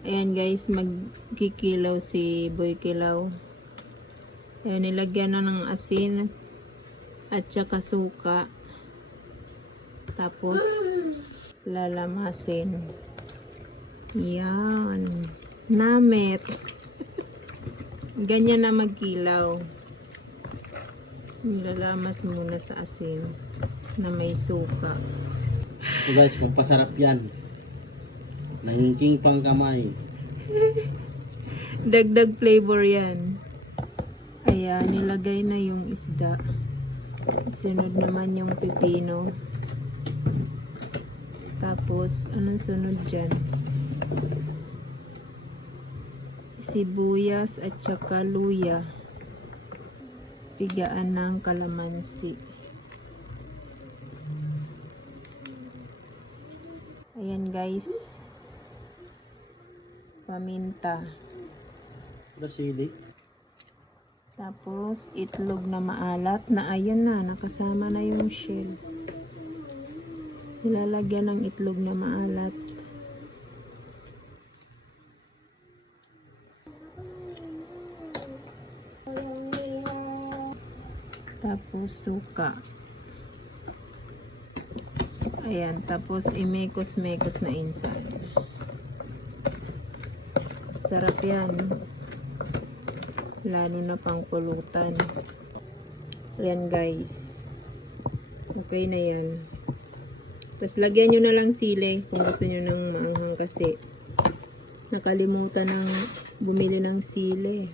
Ayan guys, magkikilaw si Boy Kilaw. Ayan, nilagyan na ng asin at saka suka. Tapos lalamasin. Yan. Namit. Ganyan na magkilaw. Nilalamas muna sa asin na may suka. So guys, kung pasarap yan, nangingking pang kamay. Dagdag flavor yan. Ayan, nilagay na yung isda. Sunod naman yung pipino. Tapos, anong sunod dyan? Sibuyas at saka luya. Pigaan ng kalamansi. Ayan guys. Paminta. Basili. Tapos, itlog na maalat na ayan na, nakasama na yung shell. Nilalagyan ng itlog na maalat. Tapos, suka. Ayan, tapos imekos-mekos na insan. Sarap yan. Lalo na pang pulutan. Ayan guys. Okay na yan. Tapos lagyan nyo na lang sili kung gusto nyo ng maanghang kasi nakalimutan ng bumili ng sili.